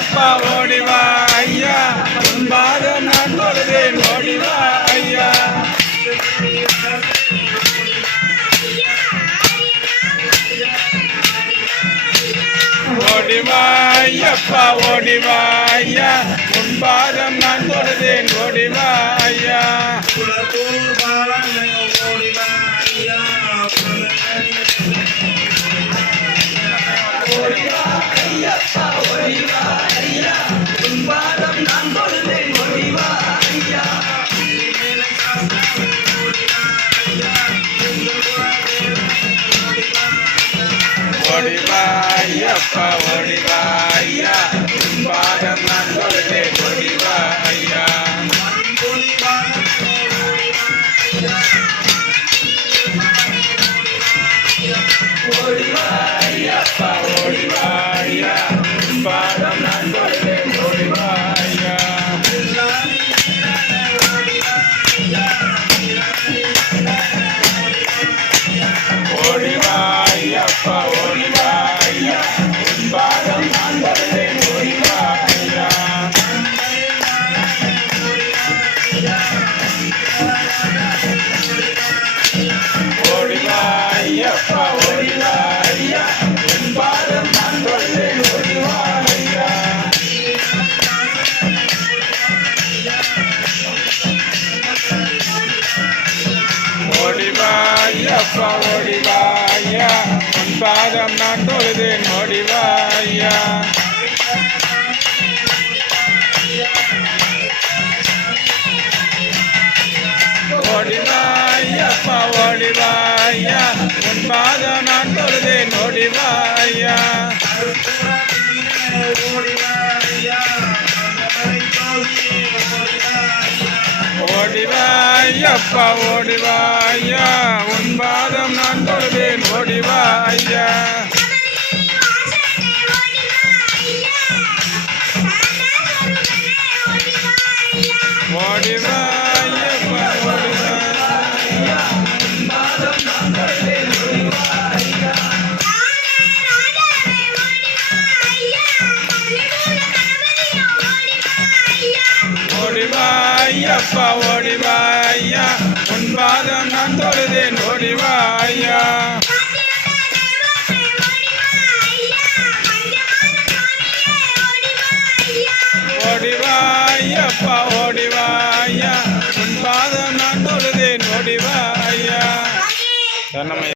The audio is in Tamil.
ஐயப்பா ஓடிவா ஐயா. உன் பாதம் நான் தொழுதேன் ஓடிவா ஐயா. ஓடிவா ஐயப்பா ஓடிவா ஐயா. உன் பாதம் நான் தொழுதேன் ஓடிவா. ஐயப்பா ஓடிவா ஐயப்பா ஓடிவா உன் பாதம் நான் தொழுதேன் ஓடிவா ஐயா ஓடிவா உன் பாதம் நான் தொழுதேன் ஓடிவா ஐயா ஓடிவா பாதம் நான் தொழுதேன். ஓடிவா ஐயா. ஓடிவா ஐயப்பா ஓடிவா ஐயப்பா ஓடிவா